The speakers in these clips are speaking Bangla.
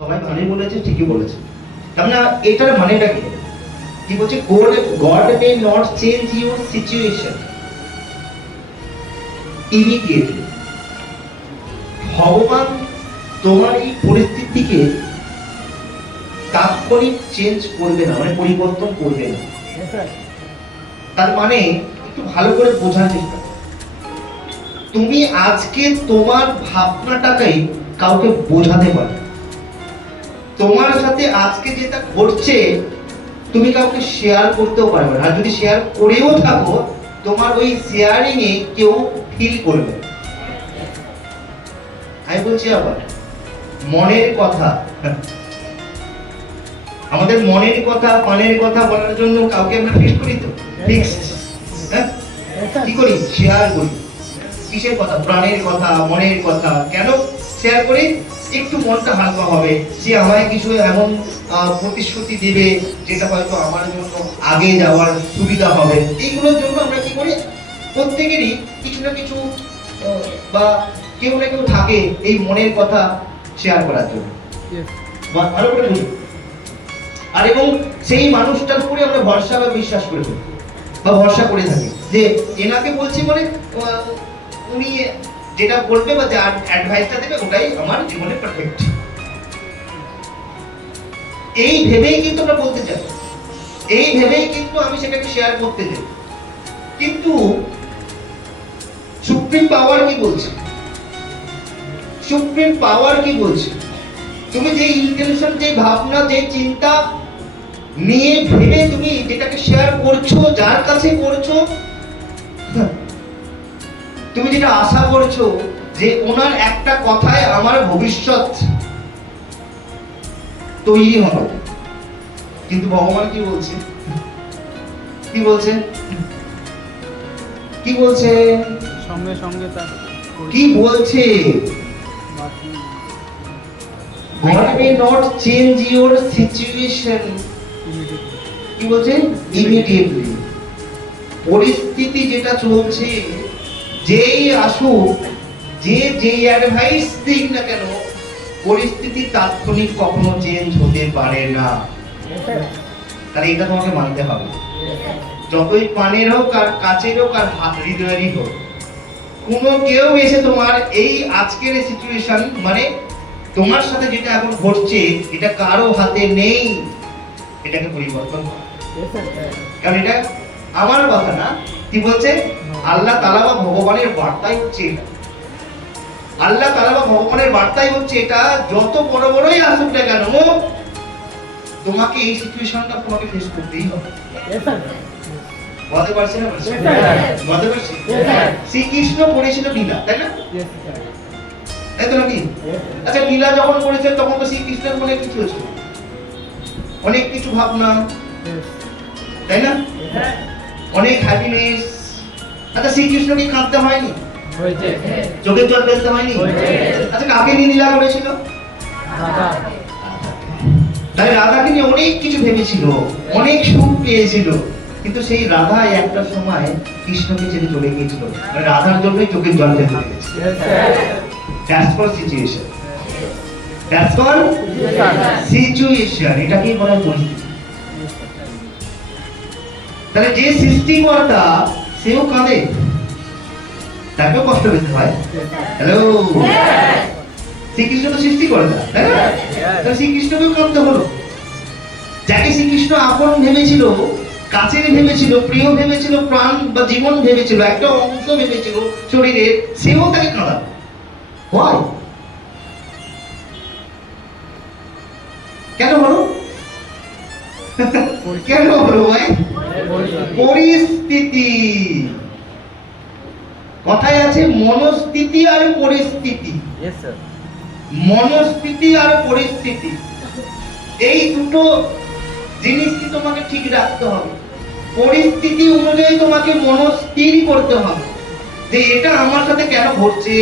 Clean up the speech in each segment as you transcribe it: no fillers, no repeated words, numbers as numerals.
সবাই মানে বলেছে, ঠিকই বলেছে। তার মানে এটার মানেটা কি? কি বলছে? God may not change your situation immediately. ভগবান তোমার এই পরিস্থিতিকে তাৎক্ষণিক চেঞ্জ করবে না, মানে পরিবর্তন করবে না। তার মানে একটু ভালো করে বোঝার চেষ্টা করো। তুমি আজকে তোমার ভাবনাটাকেই কাউকে বোঝাতে পারো। তোমার সাথে আজকে যেটা ঘটছে তুমি কাউকে শেয়ার করতেও পারবে না। আর যদি শেয়ার করেও থাকো, তোমার ওই শেয়ারিং এ কেউ ফিল করবে। আমি বলছি আবার মনের কথা, আমাদের মনের কথা মনের কথা বলার জন্য কাউকে আমরা ফিক্স করি তো, ফিক্সড, হ্যাঁ কি করি? শেয়ার করি। কিসের কথা? প্রাণের কথা, মনের কথা। কেন শেয়ার করি? একটু মনটা হালকা হবে, সে আমায় কিছু এমন প্রতিশ্রুতি দিবে যেটা হয়তো আমার জন্য আগে যাওয়ার সুবিধা হবে। এইগুলোর জন্য আমরা কি করি? প্রত্যেকেরই কিছু না কিছু বা কেউ না কেউ থাকে এই মনের কথা শেয়ার করার জন্য। ভালো করে বুঝুন। আর এবং সেই মানুষটার উপরে আমরা ভরসা বা বিশ্বাস করে থাকি বা ভরসা করে থাকি যে এনাকে বলছি বলে উনি যেটা বলবে বা যে অ্যাডভাইসটা দেবে ওটাই আমার জীবনে পারফেক্ট। এই ভেবেই কিন্তু আমরা বলতে চাই, এই ভেবেই কিন্তু আমি সেটাকে শেয়ার করতে চাই। কিন্তু সুপ্রিম পাওয়ার কি বলছে? সুপ্রিম পাওয়ার কি বলছে? তুমি যে ইন্টেনশন, যে ভাবনা, যে চিন্তা নিয়ে ভেবে তুমি যেটাকে শেয়ার করছো, যার কাছে করছো, তুমি যেটা আশা করছো যে ওনার একটা কথায় আমার ভবিষ্যৎ তৈরি হবে। কিন্তু ভগবান কি বলছে? কি বলছে? কি বলছে? সঙ্গে সঙ্গে তার কি বলছে? God may not change your situation. কি বলছে? Immediately. পরিস্থিতি যেটা চলছে, যেই আসুক, যে অ্যাডভাইস দিক না কেন, পরিস্থিতি তাৎক্ষণিক কখনো চেঞ্জ হতে পারে না। তাহলে এটা তোমাকে মানতে হবে। যতই পানের হোক আর কাছের হোক আর হৃদয়েরই হোক, কোনো কেউ এসে তোমার এই আজকের সিচুয়েশন, মানে তোমার সাথে যেটা এখন ঘটছে, এটা কারো হাতে নেই এটাকে পরিবর্তন করা। কারণ এটা আমার কথা না। কি বলছে? আল্লাহ তাআলা বা ভগবানের বার্তাই হচ্ছে এটা। আল্লাহ তাআলা বা ভগবানের বার্তাই হচ্ছে এটা। যত বড় বড়ই আসুক না কেন, তোমাকে এই সিচুয়েশনটা তোমাকে ফেস করতেই হবে। বলতে পারছি না? বলতে পারছি? শ্রীকৃষ্ণ করেছিল লীলা, তাই না? তাই তো নাকি? আচ্ছা, লীলা যখন করেছেন তখন তো শ্রীকৃষ্ণের মনে কিছু ছিল, অনেক কিছু ভাবনা, তাই না? অনেক হ্যাপিনেস। আচ্ছা, শ্রীকৃষ্ণ কি কাঁদতে হয়নি? চোখের জল ফেলতে হয়নি? আচ্ছা, কাকে নিয়ে লীলা করেছিল? তাই রাধাকে নিয়ে অনেক কিছু ভেবেছিল, অনেক সুখ পেয়েছিল। কিন্তু সেই রাধা একটা সময় কৃষ্ণকে ছেড়ে চলে গিয়েছিল। রাধার জন্যই চোখের জল ফেলতে হয়েছে। That's for situation. That's for situation. এটাকেই বলা হয় পরিস্থিতি। তাহলে যে সৃষ্টিকর্তা সেও কাঁদে, তাকেও কষ্ট পেতে হয়। হ্যালো, শ্রীকৃষ্ণ তো সৃষ্টিকর্তা, তাই না? তাহলে শ্রীকৃষ্ণকেও কাঁদতে হলো। যাকে শ্রীকৃষ্ণ আপন ভেবেছিল, কাছের ভেবেছিল, প্রিয় ভেবেছিল, প্রাণ বা জীবন ভেবেছিল, একটা অংশ ভেবেছিল শরীরের, সেও তাকে কাঁদাবে। Why? কেন হলো? কেন হলো ভাই? পরিস্থিতি। কথায় আছে মনস্থিতি আর পরিস্থিতি। মনস্থিতি আর পরিস্থিতি, এই দুটো জিনিসকে তোমাকে ঠিক রাখতে হবে। পরিস্থিতি অনুযায়ী তোমাকে মনস্থির করতে হবে যে এটা আমার সাথে কেন ঘটছে,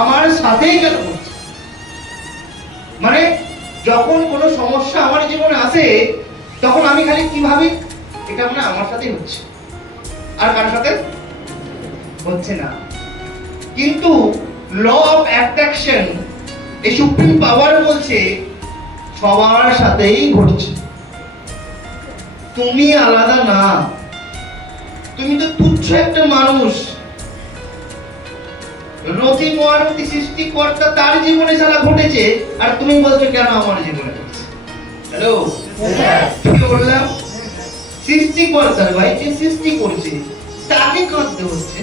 আমার সাথেই কেন ঘটছে। মানে যখন কোনো সমস্যা আমার জীবনে আসে, তখন আমি খালি কি ভাবি? এটা মানে আমার সাথেই হচ্ছে, আর কারোর সাথে হচ্ছে না। কিন্তু ল অফ অ্যাট্রাকশন এই সুপ্রিম পাওয়ার বলছে সবার সাথেই ঘটছে, তুমি আলাদা না, তুমি তো তুচ্ছ একটা মানুষ। রতি মহারতি সৃষ্টিকর্তা তার জীবনে সারা ঘটেছে, আর তুমি বলছো কেন আমার জীবনে ঘটছে। হ্যালো, কি বললাম? সৃষ্টিকর্তার ভাই, যে সৃষ্টি করছে তাকে কাঁদতে হচ্ছে,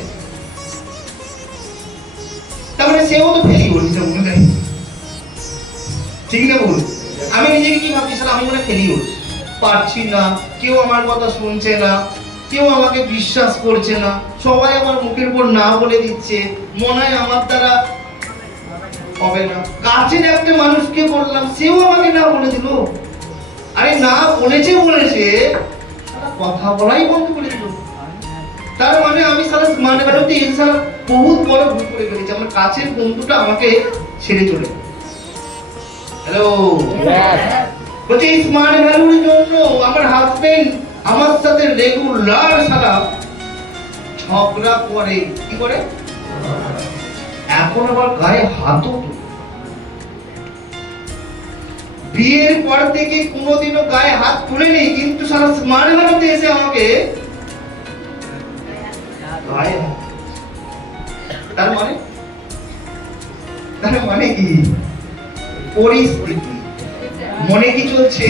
তারপরে সেও তো ফেলি বলছে মনে হয়, ঠিক না বল? আমি নিজেকে কি ভাবছি, আমি মনে ফেলি বলছি, পারছি না, কেউ আমার কথা শুনছে না, কেউ আমাকে বিশ্বাস করছে না, সবাই আমার মুখের উপর না বলে দিচ্ছে, মনে হয় আমার দ্বারা হবে না। কাছের একটা মানুষকে বললাম, সেও আমাকে না বলে দিল। আরে না বলেছে কথা বলাই বন্ধ করে দিল। তার মানে আমি সারা স্মার্ট ভ্যালুতে সারা বহুত বড় ভুল করে ফেলেছি। আমার কাছের বন্ধুটা আমাকে ছেড়ে চলে গেল। হ্যালো, বলছে এই স্মার্ট ভ্যালুর জন্য আমার হাজবেন্ড আমার সাথে রেগুলার সারা ঝগড়া করে। কি করে? এখন আবার গায়ে হাতও তোলে। বিয়ের পর থেকে কোনোদিনও গায়ে হাত তুলেনি, কিন্তু সারা স্মার্ট ভ্যালুতে এসে আমাকে গায়ে হাত। তার মানে কি? পরিস্থিতি। মনে কি চলছে?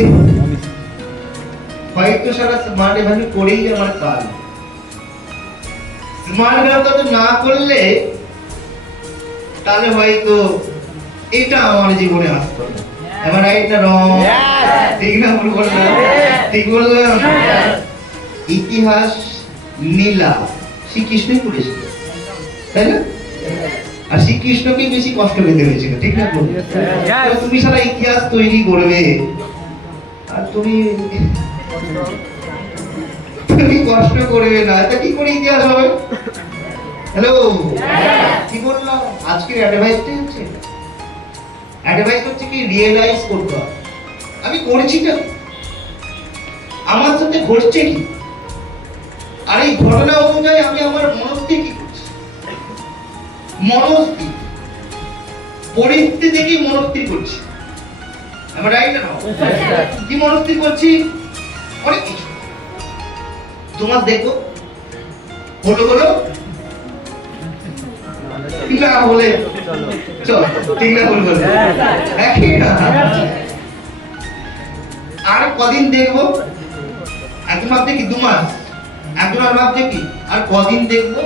হয়তো সারা স্মার্ট ভ্যালু করেই আমার কাল। স্মার্ট ভ্যালুটা তো না করলে তাহলে হয়তো এটা আমার জীবনে আসতো না। এবার রাইট না রং? ঠিক না ভুল বললাম? ঠিক বললাম? ইতিহাস নীলা শ্রীকৃষ্ণই করেছিল, তাই না? আর শ্রীকৃষ্ণকে বেশি কষ্ট পেতে হয়েছিল, ঠিক না? তুমি সারা ইতিহাস তৈরি করবে আর তুমি কষ্ট করবে না, তা কি করে ইতিহাস হবে? হ্যালো, কি বললাম? আজকের অ্যাডভাইসটাই হচ্ছে, অ্যাডভাইস হচ্ছে কি রিয়েলাইজ করতে হবে আমি করছি না, আমার সাথে ঘটছে কি, আর এই ঘটনা অনুযায়ী আমি আমার মনস্থির কি করছি। মনস্থির পরিস্থিতি কি মনস্থির করছি, আমরা রাইট না? কি মনস্থির করছি? অনেক কিছু। তোমার দেখো হলো না বলে চল, ঠিক না বলবো আর কদিন দেখবো, একজন ভাবছে কি 2 মাস, একজন আর ভাবছে কি আর কদিন দেখবো,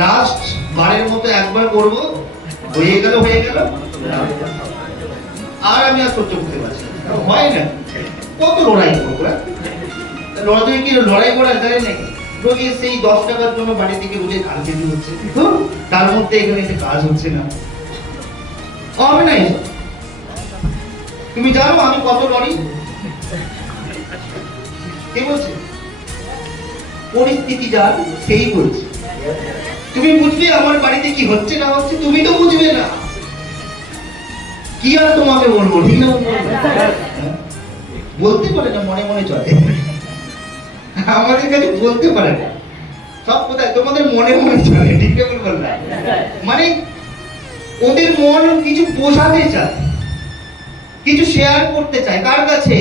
লাস্ট বারের মতো একবার করবো, হয়ে গেল আর আমি আর সহ্য করতে পারছি না। হয় না, কত লড়াই করবো? লড়াই করা যায় নাকি? রোজ সেই 10 টাকার জন্য বাড়ি থেকে রোজে কাজ খেতে হচ্ছে, তার মধ্যে এখানে এসে কাজ হচ্ছে না, হবে না এসব। তুমি জানো আমি কত লড়ি? কে বলছে? পরিস্থিতি যার সেই বলছে। তুমি বুঝবে আমার বাড়িতে কি হচ্ছে না হচ্ছে, তুমি তো বুঝবে না, কি আর তোমাকে বলবো, ঠিক না? বলতে পারে না, মনে মনে চলে, আমাদের কাছে বলতে পারে না, সব কোথায় তোমাদের মনে মনে চলে, ঠিক না বললাম? মানে ওদের মন কিছু বোঝাতে চায়, কিছু শেয়ার করতে চায়, কার কাছে?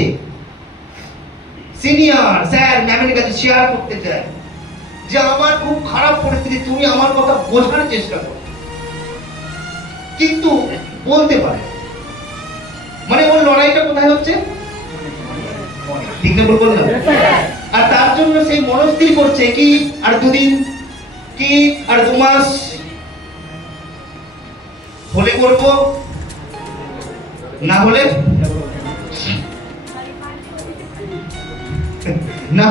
সিনিয়র স্যার ম্যামের কাছে শেয়ার করতে চায় যে আমার খুব খারাপ পরিস্থিতি, তুমি আমার কথা বোঝার চেষ্টা করো, কিন্তু বলতে পারে। মানে ওর লড়াইটা কোথায় হচ্ছে? ঠিক না বললাম? আর তার জন্য সেই মনস্থির করছে কি আর 2 দিন, কি আর 2 মাস হলে করব, না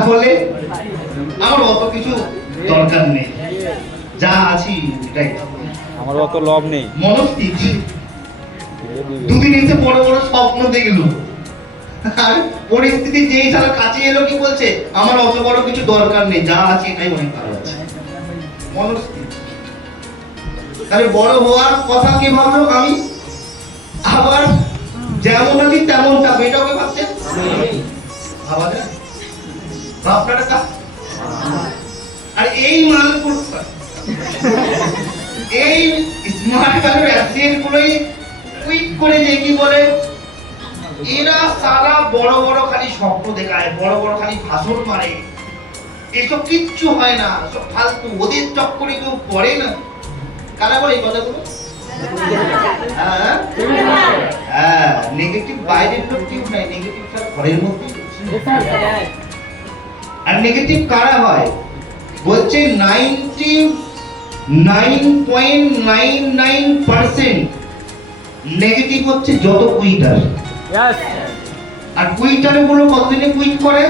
হলে আমার অত কিছু দরকার নেই, যা আছি এটাই আমার অত লভ নেই। মনস্থির 2 দিন এসে বড় বড় স্বপ্ন দেখলো, আর পরিস্থিতি যেই সারা কাছে এলো কি বলছে, আমার অত বড় কিছু দরকার নেই, যা আছে এটাই অনেক ভালো আছে। মনস্থির। তাহলে বড় হওয়ার কথা কি ভাবলো আমি, আবার যেমন আছি তেমন থাকবে, এটাকে ভাবছে ভাবা যায়? ভাবনাটা আর এই মালগুলো, এই স্মার্ট ভ্যালুর অ্যাসেট গুলোই কুইট করে যে কি বলে, এরা সারা বড় বড় খালি স্বপ্ন দেখায়, বড় বড় খালি ভাষণ মারে, এসব কিচ্ছু হয় না, সব ফালতু, ওদের চক্করে কেউ পড়ে না। কারা বলে এই কথাগুলো? হ্যাঁ, নেগেটিভ বাইরের লোক কেউ নাই, নেগেটিভ সব ঘরের মধ্যেই। আর নেগেটিভ কারা হয় বলছে 99.99% নেগেটিভ হচ্ছে যত কুইটার। আর কুইটারে গুলো কতদিনে কুইট করে?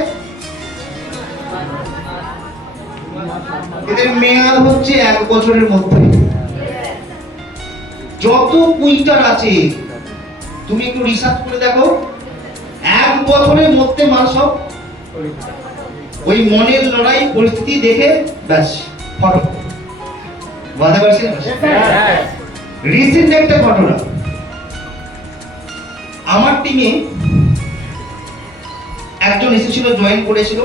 এদের মেয়াদ হচ্ছে 1 বছরের মধ্যে। যত কুইটার আছে তুমি একটু রিসার্চ করে দেখো, 1 বছরের মধ্যে মানুষ সব ওই মনের লড়াই পরিস্থিতি দেখে ব্যাস ফটো বুঝতে পারছেন? রিসেন্ট একটা ঘটনা, আমার টিমে একজন এসেছিল, জয়েন করেছিল,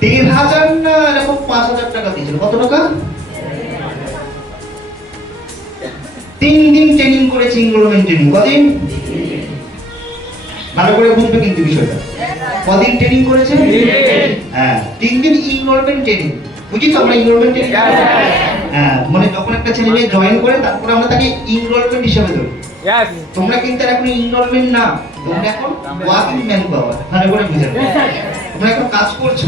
1,500 না এরকম 5,000 টাকা দিয়েছিল। কত টাকা? 3 দিন ট্রেনিং করেছে, ইনরোলমেন্ট ট্রেনিং। কদিন? ভালো করে বুঝবে কিন্তু বিষয়টা। কদিন ট্রেনিং করেছে? হ্যাঁ, 3 দিন ইনরোলমেন্ট ট্রেনিং। বুঝি তো আমরা ইনরোলমেন্ট ট্রেনিং? হ্যাঁ, মানে যখন একটা ছেলে মেয়ে জয়েন করে তারপর আমরা তাকে ইনরোলমেন্ট হিসেবে ধরি। তোমরা কিন্তু এখন ইনরোলমেন্ট না, তোমরা এখন ওয়ার্কিং ম্যান পাওয়ার। ভালো করে বুঝে নাও, তোমরা এখন কাজ করছো।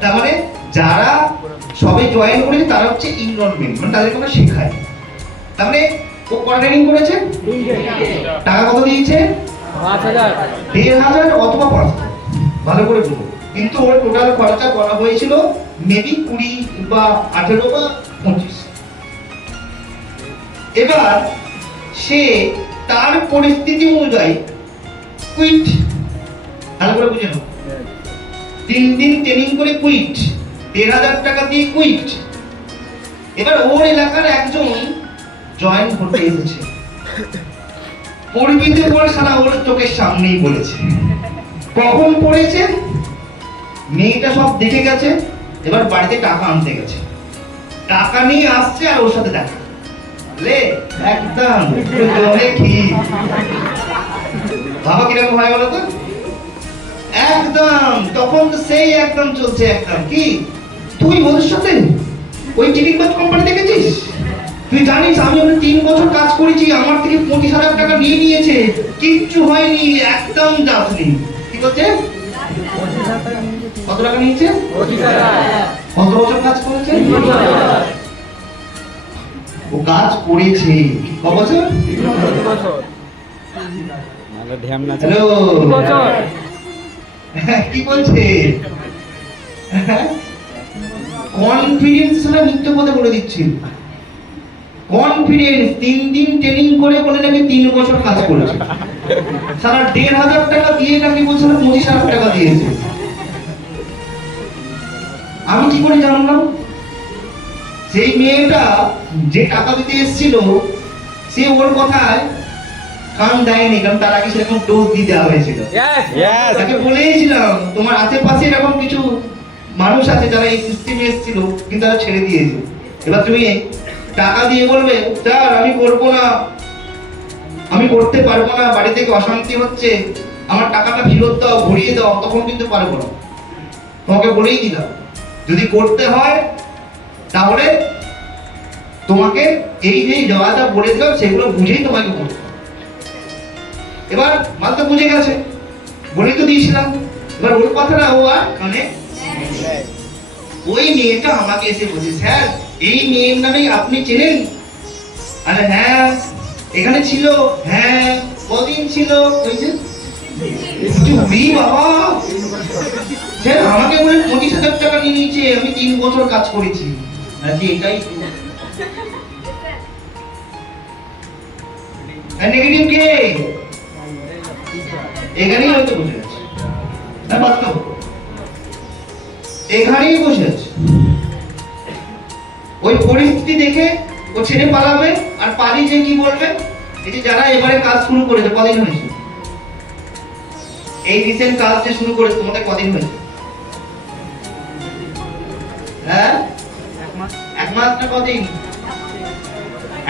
তার মানে যারা সবে জয়েন করেছে তারা হচ্ছে ইনরোলমেন্ট, মানে তাদেরকে আমরা শেখাই। তার মানে ও কত ট্রেনিং করেছে? টাকা কত দিয়েছে? 5,000, 1,500 অথবা 5,000। ভালো করে বুঝো, কিন্তু ওর টোটাল খরচা করা হয়েছিল মেবি 20 বা 18 বা 25। এবার সে তার পরিস্থিতি অনুযায়ী কুইট। ভালো করে বুঝে নাও, 3 দিন ট্রেনিং করে কুইট, 1,500 টাকা দিয়ে কুইট। এবার ওর এলাকার একজন জয়েন করতে এসেছে, পরিবিতে পড়ে সারা ওর চোখের সামনেই বলেছে। কখন পড়েছে? মেয়েটা সব দেখে গেছে, এবার বাড়িতে টাকা আনতে গেছে, টাকা নিয়ে আসছে আর ওর সাথে দেখা লে একদম জমে কি বাবা কিরকম হয় বলো তো? একদম তখন তো সেই একদম চলছে, একদম কি তুই ওদের সাথে ওই টিকিট কোম্পানি দেখেছিস? তুই জানিস আমি ওখানে 3 বছর কাজ করেছি, আমার থেকে 25,000 টাকা নিয়ে নিয়েছে, কিচ্ছু হয়নি, একদম যাসনি। কি বলছে? কত টাকা নিয়েছে? 25,000। কত বছর কাজ করেছে? ও কাজ করেছে ক বছর? 3 বছর। মানে ধ্যান না। হ্যালো, কি বলছে? কনফিডেন্স ছাড়া মিথ্যে কথা বলে দিচ্ছি। কনফিডেন্স 3 দিন ট্রেনিং করে বলে নাকি 3 বছর কাজ করেছে, সারা 1,500 টাকা দিয়ে নাকি বলছে 25,000 টাকা দিয়েছে। আমি কি করে জানলাম? সেই মেয়েটা যে টাকা দিতে এসেছিল সে ওর কথায় কান দেয়নি, কারণ তার আগে সেরকম ডোজ দিয়ে দেওয়া হয়েছিল। তাকে বলেছিলাম তোমার আশেপাশে এরকম কিছু মানুষ আছে যারা এই সিস্টেমে এসেছিল কিন্তু তারা ছেড়ে দিয়েছে। এবার তুমি টাকা দিয়ে বলবে স্যার আমি করবো না, আমি করতে পারবো না, বাড়ি থেকে অশান্তি হচ্ছে, আমার টাকাটা ফেরত দাও, ঘুরিয়ে দাও, তখন কিন্তু পারবো না। তোমাকে বলেই দিলাম যদি করতে হয় তাহলে তোমাকে এই যে যা যা বলে দিলাম সেগুলো বুঝেই তোমাকে করতে হবে। এবার মাল তো বুঝে গেছে, বলেই তো দিয়েছিলাম। এবার ওর কথাটা ও আর কানে, ওই মেয়েটা আমাকে এসে বলছে স্যার এই মেয়ের নামে আপনি চেনেন? আরে হ্যাঁ এখানে ছিল। হ্যাঁ কদিন ছিল? ওই যে বাবা স্যার আমাকে বলে 25,000 টাকা নিয়ে নিয়েছে, আমি 3 বছর কাজ করেছি। এটাই নেগেটিভ কে এখানেই হয়তো বসে আছে, বাস্তব এখানেই বসে আছে। ওই পরিস্থিতি দেখে ও ছেড়ে পালাবে, আর পালিয়ে যে কি বলবে? এই যে যারা এবারে কাজ শুরু করেছে কদিন হয়েছে? এই রিসেন্ট কাজ যে শুরু করেছে তোমাদের কদিন হয়েছে? হ্যাঁ 1 মাস না কদিন?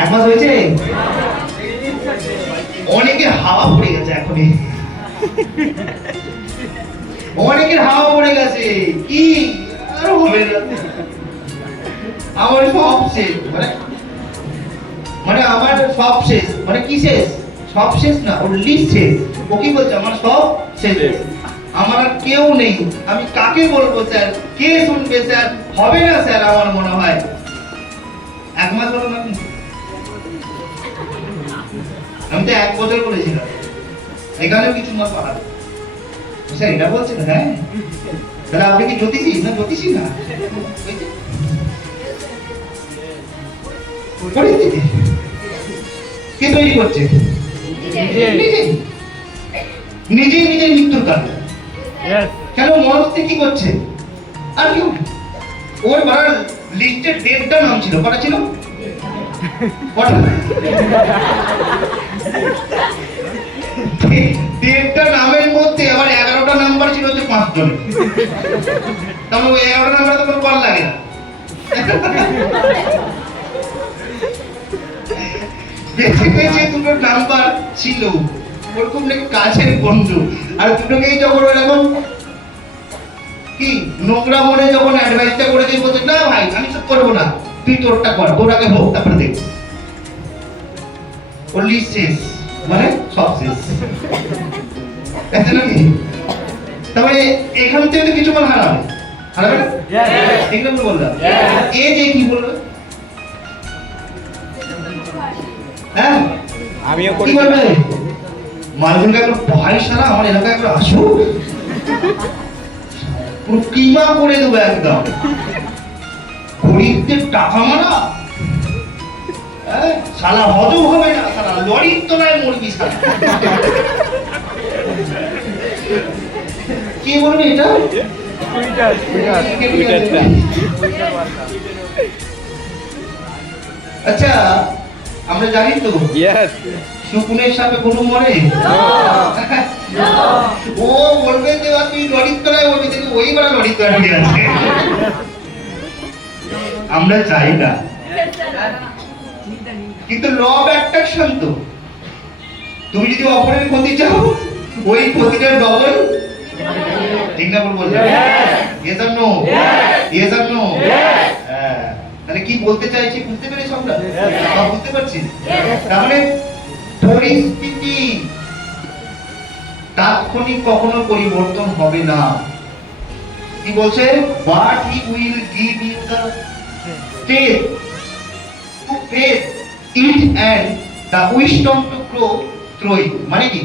1 মাস হয়েছে? অনেকের হাওয়া পড়ে গেছে এখনই, অনেকের হাওয়া পড়ে গেছে, কি আর হবে না, আমার সব শেষ, মানে আমার সব শেষ, মানে কি শেষ, সব শেষ না, ওর লিস্ট শেষ। ও কি বলছে, আমার সব শেষ, আমার আর কেউ নেই, আমি কাকে বলবো স্যার, কে শুনবে স্যার, হবে না স্যার, আমার মনে হয়। এক মাস হলো না, আমি তো 1 বছর করেছিলাম, এখানেও কিছু মাস পাঠাবো স্যার, এটা বলছেন? হ্যাঁ, তাহলে আপনি কি জ্যোতিষী না? জ্যোতিষী না, পরিস্থিতি কে তৈরি করছে? নিজেই নিজের মৃত্যুর কারণ। কেন মনস্থির কি করছে? আর কি ওর বাড়ার লিস্টের ডেটটা নাম ছিল, কটা ছিল? কটা? ডেটটা নামের মধ্যে আবার 11টা নাম্বার ছিল, হচ্ছে 5 জনের। তাহলে ওই 11টা নাম্বার তো কোনো কল লাগে না। বেছে বেছে দুটো নাম্বার ছিল, ওরকম নাকি কাছের বন্ধু, আর দুটোকেই যখন এরকম কি নোংরা মনে যখন অ্যাডভাইসটা করে দিয়ে বলছে, না ভাই আমি সব করবো না, তুই তোরটা কর, তোর আগে হোক তারপরে দেখ, ওর লিস্ট শেষ, মানে সব শেষ, তাই নাকি? তারপরে এখান থেকে তো কিছু মাল হারাবে, হারাবে না? ঠিক না বললাম? এ যে কি বলবে? হ্যাঁ, আমিও কি করি। বলবে? মালগুলোকে একটু ভাই সারা আমার এলাকায় একটু আসো, পুরো কিমা করে দেবো একদম, গরিবদের টাকা মারা, শালা হজম হবে না, শালা লরির তলায় মরবি শালা। কি বলবে এটা? আচ্ছা, আমরা জানি তো ইয়েস, শকুনের সাথে গরু মরে, ও বলবে যে তুই লরির তলায় বলবি, দেখি ওই বড় লরির তলায় পড়ে আছে। আমরা চাই না, কিন্তু ল অফ অ্যাট্রাকশন তো, তুমি যদি অপরের ক্ষতি চাও, ওই ক্ষতিটা ডবল, ঠিক না বলবো? Yes or no? Yes or no? হ্যাঁ, তাহলে কি বলতে চাইছি বুঝতে পেরেছো আমরা? বুঝতে পারছি? তার মানে পরিস্থিতি তাৎক্ষণিক কখনো পরিবর্তন হবে না। কি বলছে? What he will give you the faith to face it and the wisdom to grow through it. মানে কি?